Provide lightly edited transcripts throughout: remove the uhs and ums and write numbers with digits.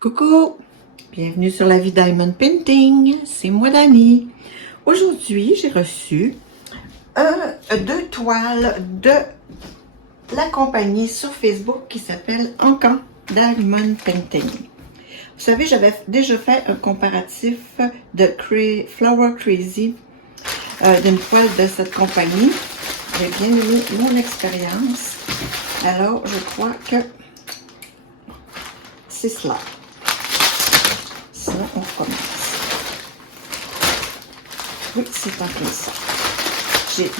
Coucou, bienvenue sur la vie Diamond Painting, c'est moi Dani. Aujourd'hui, j'ai reçu deux toiles de la compagnie sur Facebook qui s'appelle Encan Diamond Painting. Vous savez, j'avais déjà fait un comparatif de Flower Crazy d'une toile de cette compagnie. J'ai bien aimé mon expérience. Alors, je crois que c'est cela. Sinon, on recommence. Oui, c'est en plein ça.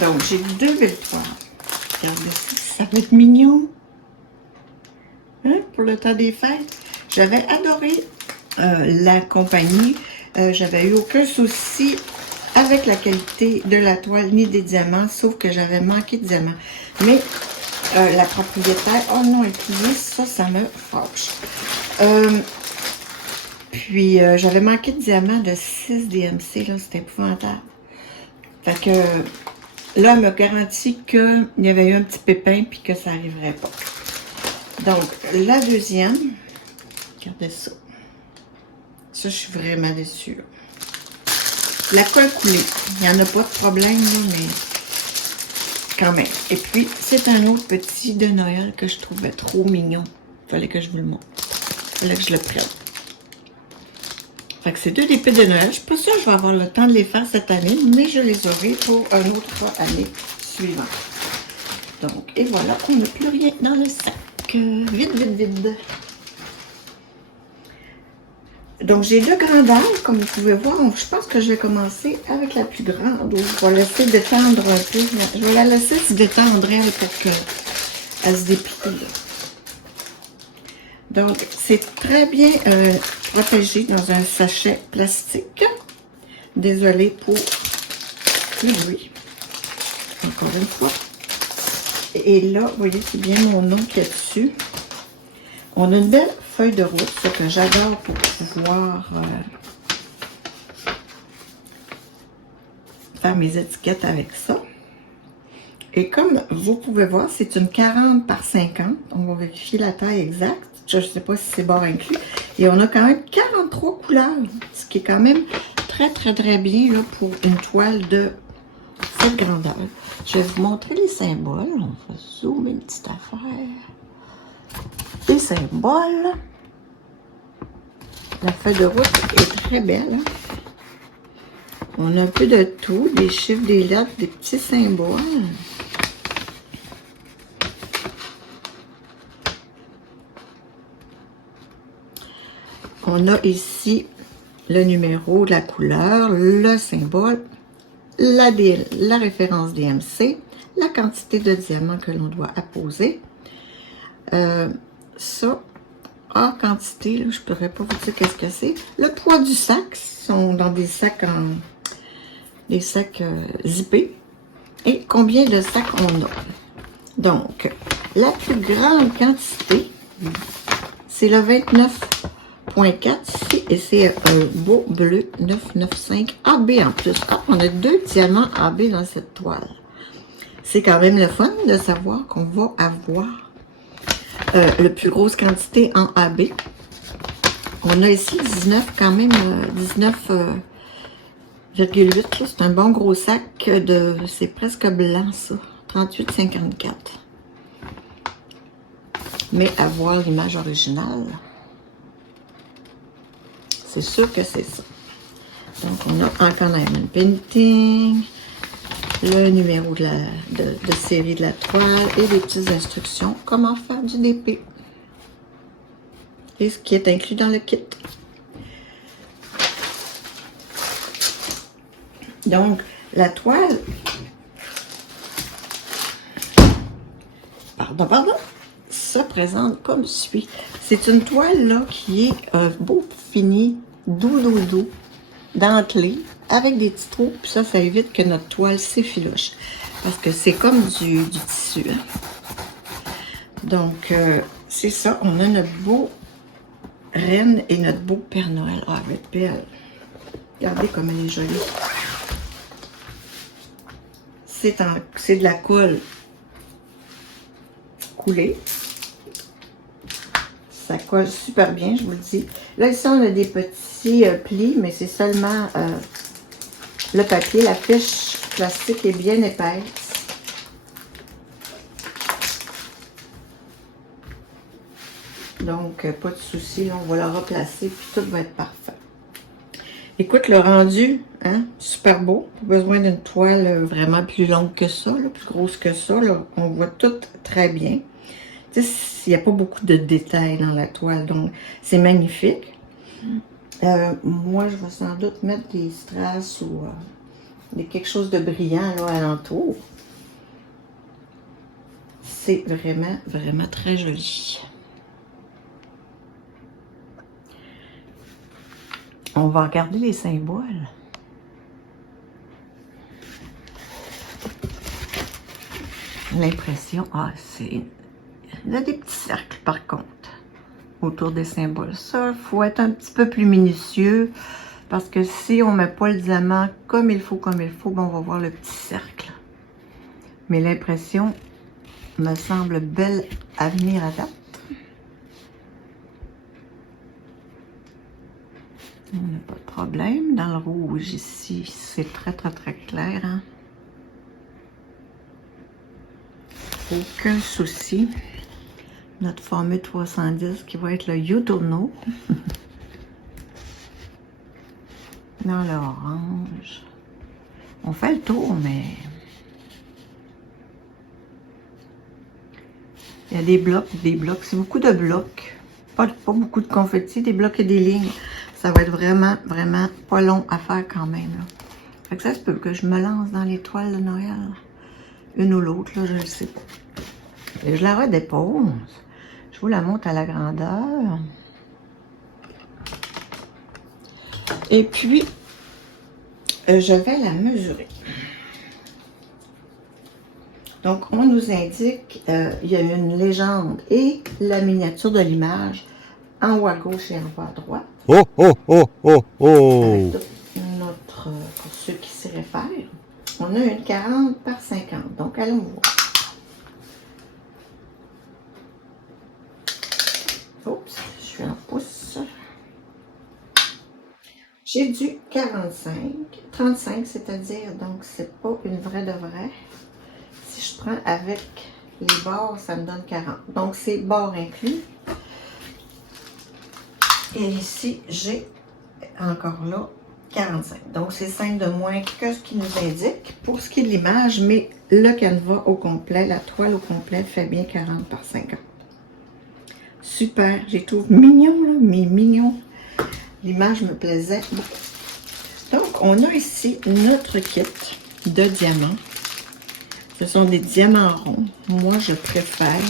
Donc, j'ai deux belles toiles. Regardez ça va être mignon. Hein, pour le temps des fêtes. J'avais adoré la compagnie. J'avais eu aucun souci avec la qualité de la toile ni des diamants, sauf que j'avais manqué de diamants. Mais la propriétaire, oh non, écoutez, ça me fâche. Puis, j'avais manqué de diamants de 6 DMC, là, c'était épouvantable. Fait que, là, elle m'a garanti qu'il y avait eu un petit pépin, puis que ça n'arriverait pas. Donc, la deuxième, regardez ça. Ça, je suis vraiment déçue, là. La colle coulée, il n'y en a pas de problème, là, mais quand même. Et puis, c'est un autre petit de Noël que je trouvais trop mignon. Il fallait que je vous le montre. Il fallait que je le prenne. Fait que c'est deux épées de Noël. Je ne suis pas sûre que je vais avoir le temps de les faire cette année, mais je les aurai pour une autre année suivante. Donc, et voilà, on n'a plus rien dans le sac. Vide, vide, vide. Donc, j'ai deux grandeurs, comme vous pouvez voir. Je pense que je vais commencer avec la plus grande. Je vais laisser détendre un peu. Je vais la laisser se détendre, elle, pour qu'elle se déplie. Donc, c'est très bien protégé dans un sachet plastique. Désolée pour le bruit. Encore une fois. Et là, vous voyez, c'est bien mon nom qui est dessus. On a une belle feuille de route, ce que j'adore pour pouvoir faire mes étiquettes avec ça. Et comme vous pouvez voir, c'est une 40 par 50. On va vérifier la taille exacte. Je ne sais pas si c'est bord inclus. Et on a quand même 43 couleurs, ce qui est quand même très, très, très bien là, pour une toile de cette grandeur. Je vais vous montrer les symboles. On va zoomer une petite affaire. Les symboles. La feuille de route est très belle. Hein? On a un peu de tout, des chiffres, des lettres, des petits symboles. On a ici le numéro, la couleur, le symbole, la référence DMC, la quantité de diamants que l'on doit apposer. Ça, hors quantité, là, je ne pourrais pas vous dire qu'est-ce que c'est. Le poids du sac, sont dans des sacs zippés. Et combien de sacs on a. Donc, la plus grande quantité, c'est le 29.4 ici, et c'est un beau bleu 995 AB en plus. Ah, on a deux diamants AB dans cette toile. C'est quand même le fun de savoir qu'on va avoir la plus grosse quantité en AB. On a ici 19, quand même 19,8. C'est un bon gros sac de... C'est presque blanc, ça. 38,54. Mais à voir l'image originale, c'est sûr que c'est ça. Donc, on a encore Diamond Painting, le numéro de série de la toile et des petites instructions comment faire du DP. Et ce qui est inclus dans le kit. Donc, la toile, se présente comme suit. C'est une toile là qui est beau fini, doux, dentelé, avec des petits trous. Puis ça évite que notre toile s'effiloche. Parce que c'est comme du tissu. Hein? Donc, c'est ça. On a notre beau reine et notre beau Père Noël. Ah, elle va être belle. Regardez comme elle est jolie. C'est de la colle coulée. Ça colle super bien, je vous le dis. Là, ici, on a des petits plis, mais c'est seulement le papier. La fiche plastique est bien épaisse. Donc, pas de souci, là, on va la replacer, puis tout va être parfait. Écoute, le rendu, hein, super beau. Pas besoin d'une toile vraiment plus longue que ça, là, plus grosse que ça. Là. On voit tout très bien. Tu sais, il n'y a pas beaucoup de détails dans la toile, donc c'est magnifique. Moi, je vais sans doute mettre des strass ou quelque chose de brillant là, alentour. C'est vraiment, vraiment très joli. On va regarder les symboles. L'impression, c'est... Il y a des petits cercles par contre, autour des symboles. Ça, il faut être un petit peu plus minutieux, parce que si on ne met pas le diamant comme il faut, ben on va voir le petit cercle. Mais l'impression me semble belle à venir à date. Il n'y a pas de problème. Dans le rouge, ici, c'est très, très, très clair. Hein? Aucun souci. Notre formule 310 qui va être le You Don't Know. Dans l'orange. On fait le tour, mais... Il y a des blocs. C'est beaucoup de blocs. Pas beaucoup de confetti, des blocs et des lignes. Ça va être vraiment, vraiment pas long à faire quand même. Là. Fait que ça se peut que je me lance dans les toiles de Noël. Une ou l'autre, là, je ne sais pas. Et je la redépose. Je vous la montre à la grandeur. Et puis, je vais la mesurer. Donc, on nous indique, il y a une légende et la miniature de l'image en haut à gauche et en bas à droite. Oh, oh, oh, oh, oh! Avec notre, pour ceux qui s'y réfèrent, on a une 40 par 50. Donc, allons voir. Oups, je suis en pouce. J'ai du 35, c'est-à-dire, donc, c'est pas une vraie de vraie. Si je prends avec les bords, ça me donne 40. Donc, c'est bords inclus. Et ici, j'ai encore là 45. Donc, c'est 5 de moins que ce qui nous indique pour ce qui est de l'image, mais le canevas au complet, la toile au complet fait bien 40 par 50. Super, je les trouve mignons, là, mais mignons. L'image me plaisait beaucoup. Donc, on a ici notre kit de diamants. Ce sont des diamants ronds. Moi, je préfère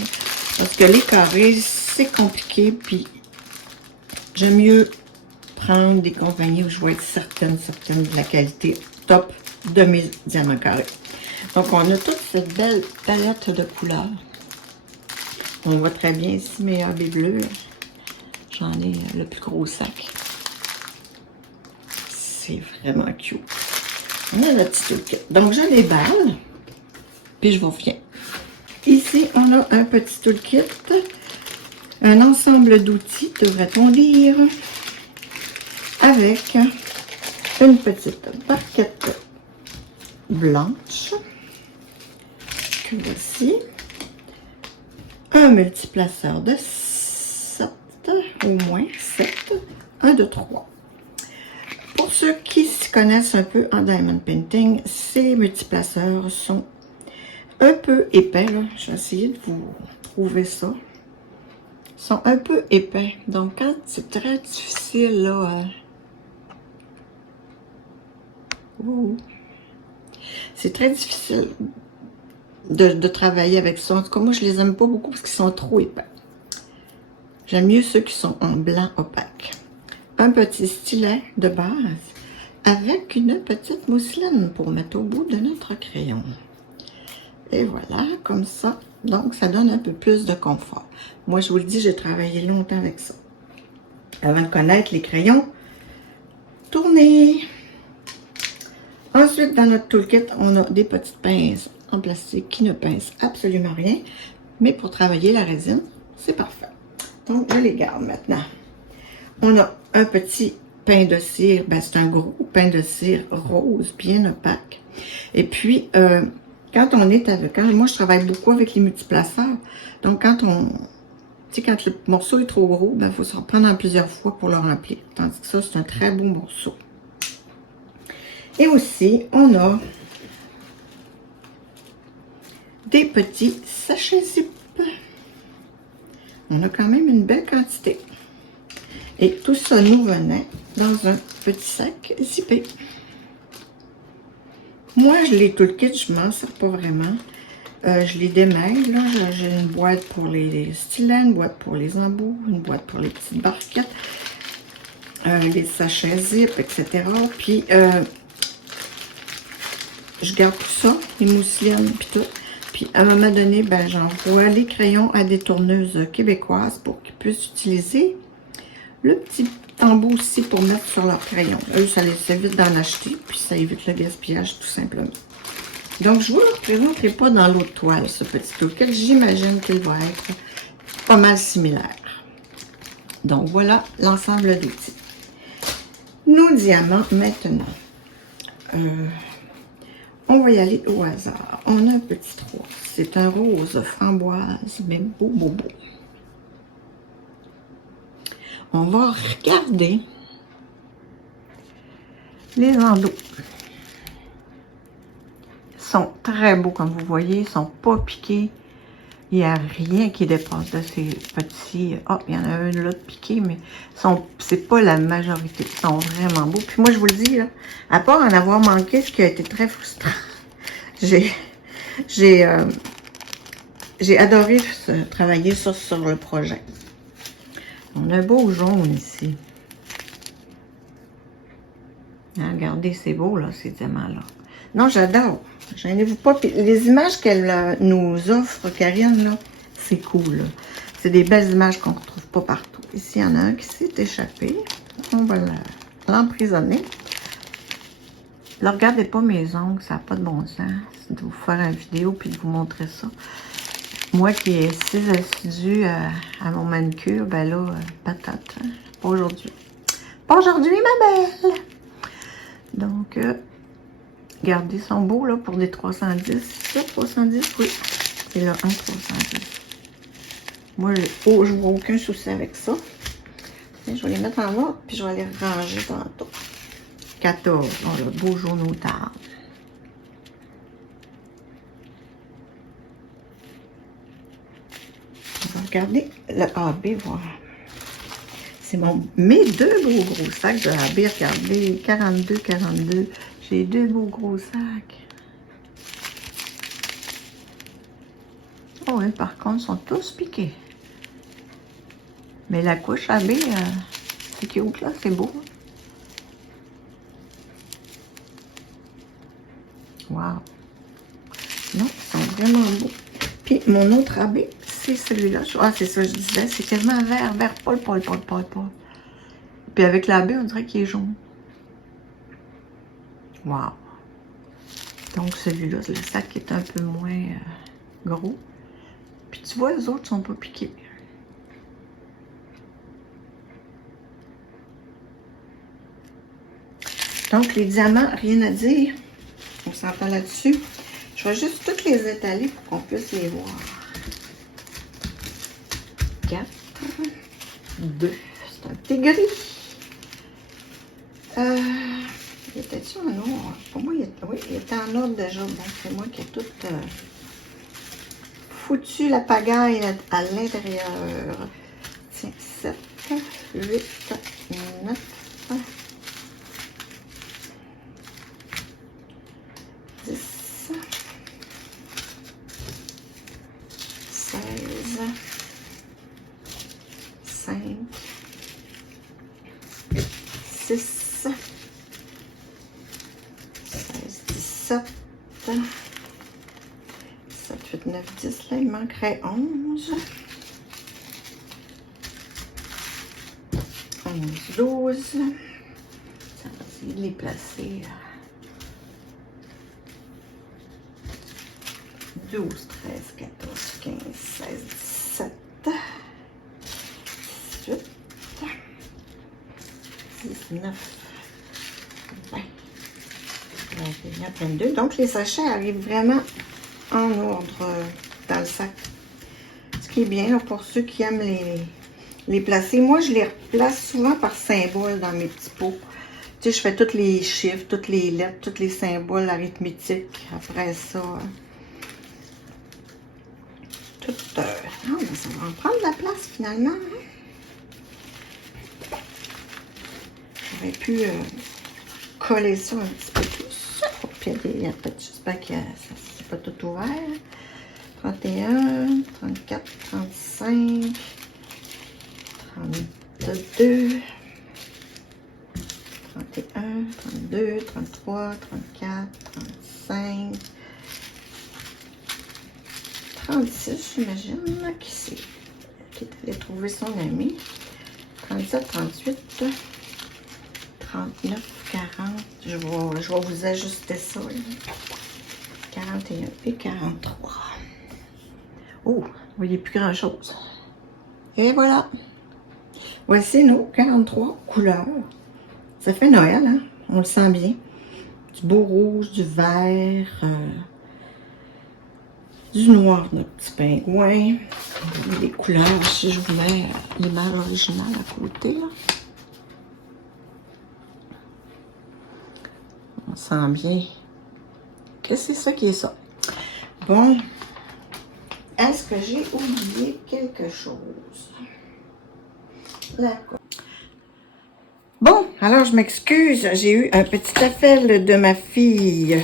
parce que les carrés, c'est compliqué, puis j'aime mieux prendre des compagnies où je vais être certaine de la qualité top de mes diamants carrés. Donc, on a toute cette belle palette de couleurs. On voit très bien ici mes AB bleus. J'en ai le plus gros sac. C'est vraiment cute. On a notre petit toolkit. Donc, je déballe, puis je vous reviens. Ici, on a un petit toolkit. Un ensemble d'outils, devrait-on dire, avec une petite barquette blanche, que voici, un multiplaceur de 7, au moins 7, 1, 2, 3. Pour ceux qui s'y connaissent un peu en diamond painting, ces multiplaceurs sont un peu épais, là. Je vais essayer de vous trouver ça. Sont un peu épais. Donc, quand c'est très difficile, là, c'est très difficile de travailler avec ça. En tout cas, moi, je les aime pas beaucoup parce qu'ils sont trop épais. J'aime mieux ceux qui sont en blanc opaque. Un petit stylet de base avec une petite mousseline pour mettre au bout de notre crayon. Et voilà, comme ça. Donc, ça donne un peu plus de confort. Moi, je vous le dis, j'ai travaillé longtemps avec ça. Avant de connaître les crayons tournés. Ensuite, dans notre toolkit, on a des petites pinces en plastique qui ne pincent absolument rien. Mais pour travailler la résine, c'est parfait. Donc, je les garde maintenant. On a un petit pain de cire. Ben, c'est un gros pain de cire rose, bien opaque. Et puis, quand on est avec... moi, je travaille beaucoup avec les multiplaceurs. Donc, quand on... Tu sais, quand le morceau est trop gros, ben, il faut se reprendre en plusieurs fois pour le remplir. Tandis que ça, c'est un très beau morceau. Et aussi, on a des petits sachets zip. On a quand même une belle quantité. Et tout ça nous venait dans un petit sac zippé. Moi, je l'ai tout le kit, je m'en sers pas vraiment. Je les démêle, là. J'ai une boîte pour les stylets, une boîte pour les embouts, une boîte pour les petites barquettes, les sachets zip, etc. Puis, je garde tout ça, les mousselines, puis tout. Puis, à un moment donné, ben, j'envoie les crayons à des tourneuses québécoises pour qu'ils puissent utiliser le petit embout aussi pour mettre sur leur crayon. Eux, ça les évite d'en acheter, puis ça évite le gaspillage, tout simplement. Donc, je ne vous le représenterai pas dans l'autre toile, ce petit toolkit. J'imagine qu'il va être pas mal similaire. Donc, voilà l'ensemble d'outils. Nos diamants, maintenant. On va y aller au hasard. On a un petit rose. C'est un rose framboise, mais beau, beau, beau. On va regarder les endos. Ils sont très beaux, comme vous voyez. Ils ne sont pas piqués. Il n'y a rien qui dépasse de ces petits... Ah, il y en a un là de piqué, mais c'est pas la majorité. Ils sont vraiment beaux. Puis moi, je vous le dis, là, à part en avoir manqué, ce qui a été très frustrant, j'ai adoré travailler sur le projet. On a un beau jaune ici. Hein, regardez, c'est beau, là, ces diamants-là. Non, j'adore. Gênez-vous pas. Puis les images qu'elle nous offre, Karine, là, c'est cool. C'est des belles images qu'on ne retrouve pas partout. Ici, il y en a un qui s'est échappé. On va l'emprisonner. Ne regardez pas mes ongles, ça n'a pas de bon sens. De vous faire une vidéo puis de vous montrer ça. Moi qui est si assidue à mon manucure, ben là, patate. Hein? Pas aujourd'hui. Pas aujourd'hui, ma belle! Donc, regardez, ils sont beaux là pour des 310. Ça, 310, oui. C'est là, un 310. Moi, je vois aucun souci avec ça. Et je vais les mettre en ordre, puis je vais les ranger tantôt. 14. Oh, le beau jaune outard. On va regarder le AB, voir. C'est mes deux beaux gros sacs de AB. Regardez, 42, 42. J'ai deux beaux gros sacs. Oh oui, par contre, ils sont tous piqués. Mais la couche AB, c'est cute, là, c'est beau. Wow. Non, ils sont vraiment beaux. Puis, mon autre AB, c'est celui-là. Ah, c'est ça, je disais. C'est quasiment vert, vert pâle. Puis, avec l'AB, on dirait qu'il est jaune. Wow. Donc, celui-là, le sac est un peu moins gros. Puis, tu vois, les autres sont pas piqués. Donc, les diamants, rien à dire. On s'entend là-dessus. Je vais juste toutes les étaler pour qu'on puisse les voir. 4, 2, c'est un petit gris. Il était-tu en noir? Pour moi, oui, il était en ordre déjà. Bon, c'est moi qui ai tout foutu la pagaille à l'intérieur. Tiens, 7, 8, 9, 10, 16, 5, 6, 16, 17, 7, 8, 9, 10. Là, il manquerait 11. 11, 12. Ça va essayer de les placer. 12, 13, 14, 15, 16, 17. 19, 20, 21, 22. Donc, les sachets arrivent vraiment en ordre dans le sac. Ce qui est bien là, pour ceux qui aiment les placer. Moi, je les replace souvent par symbole dans mes petits pots. Tu sais, je fais tous les chiffres, toutes les lettres, tous les symboles arithmétiques. Après ça, tout... ah, mais ça va en prendre de la place finalement. Hein? J'aurais pu coller ça un petit peu plus. Oh, puis il y a peut-être, j'espère que c'est pas tout ouvert. 31, 34, 35, 32, 31, 32, 33, 34, 35, 36, j'imagine, qui est allé trouver son ami. 37, 38, 39, 40, je vais vous ajuster ça, là. 41 et 43. Oh, vous voyez plus grand chose. Et voilà. Voici nos 43 couleurs. Ça fait Noël, hein? On le sent bien. Du beau rouge, du vert, du noir, notre petit pingouin. Les couleurs, si je vous mets l'image originale à côté, là. On sent bien que c'est ça qui est ça. Bon. Est-ce que j'ai oublié quelque chose? D'accord. Bon, alors je m'excuse. J'ai eu un petit appel de ma fille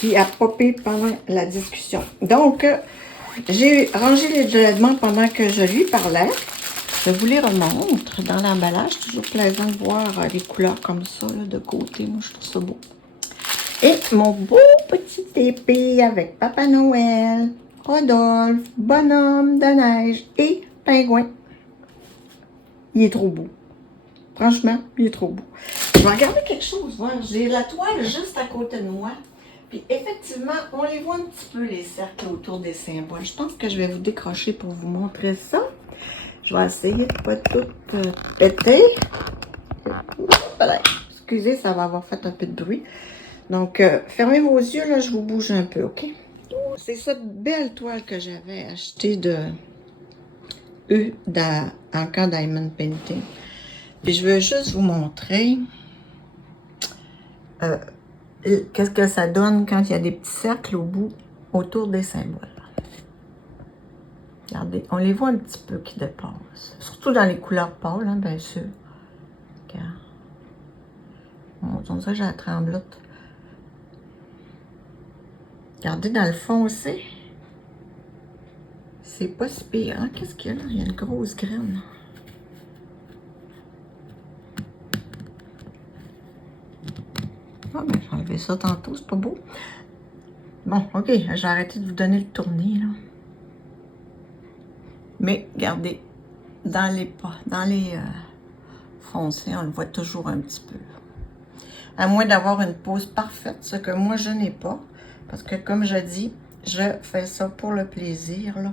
qui a popé pendant la discussion. Donc, j'ai rangé les vêtements pendant que je lui parlais. Je vous les remontre dans l'emballage. Toujours plaisant de voir les couleurs comme ça là, de côté. Moi, je trouve ça beau. Et mon beau petit épée avec Papa Noël, Rodolphe, bonhomme de neige et pingouin. Il est trop beau. Franchement, il est trop beau. Je vais regarder quelque chose, voir. J'ai la toile juste à côté de moi. Puis effectivement, on les voit un petit peu, les cercles autour des symboles. Je pense que je vais vous décrocher pour vous montrer ça. Je vais essayer de ne pas tout péter. Voilà. Excusez, ça va avoir fait un peu de bruit. Donc, fermez vos yeux, là, je vous bouge un peu, OK? C'est cette belle toile que j'avais achetée de Anka Diamond Painting. Puis je veux juste vous montrer qu'est-ce que ça donne quand il y a des petits cercles au bout, autour des symboles. Regardez, on les voit un petit peu qui dépassent. Surtout dans les couleurs pâles, hein, bien sûr. Regarde. On dirait que j'ai la tremblote. Regardez dans le fond aussi. C'est pas si pire. Hein? Qu'est-ce qu'il y a là? Il y a une grosse graine. Ah, ben, j'ai enlevé ça tantôt, c'est pas beau. Bon, OK, j'ai arrêté de vous donner le tournis, là. Mais, regardez, dans les foncés, on le voit toujours un petit peu. À moins d'avoir une pose parfaite, ce que moi, je n'ai pas. Parce que, comme je dis, je fais ça pour le plaisir, là.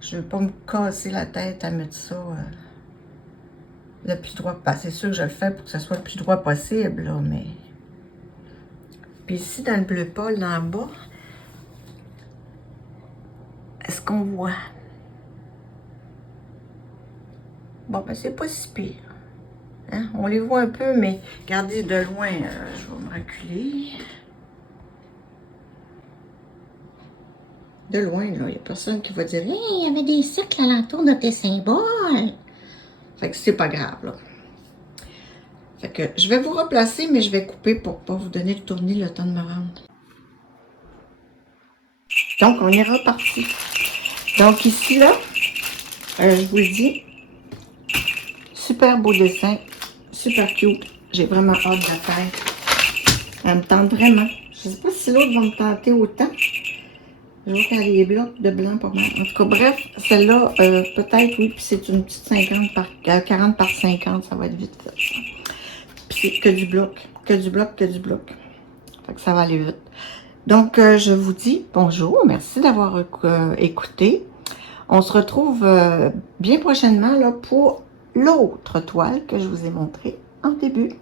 Je ne veux pas me casser la tête à mettre ça le plus droit. Ben, c'est sûr que je le fais pour que ce soit le plus droit possible, là, mais... Puis ici, dans le bleu pâle, en bas, est-ce qu'on voit? Bon, ben, c'est pas si pire. Hein? On les voit un peu, mais regardez de loin, je vais me reculer. De loin, là, il n'y a personne qui va dire « Hey, il y avait des cercles alentour de tes symboles! » Fait que c'est pas grave, là. Fait que je vais vous replacer, mais je vais couper pour pas vous donner le tournis le temps de me rendre. Donc, on est reparti. Donc, ici, là, je vous le dis, super beau dessin, super cute. J'ai vraiment hâte de la faire. Elle me tente vraiment. Je sais pas si l'autre va me tenter autant. Je vois qu'elle a des blocs de blanc pas mal. En tout cas, bref, celle-là, peut-être, oui, puis c'est une petite 40 par 50, ça va être vite fait. Puis c'est que du bloc, que du bloc, que du bloc. Fait que ça va aller vite. Donc, je vous dis bonjour, merci d'avoir écouté. On se retrouve bien prochainement là, pour l'autre toile que je vous ai montrée. en début.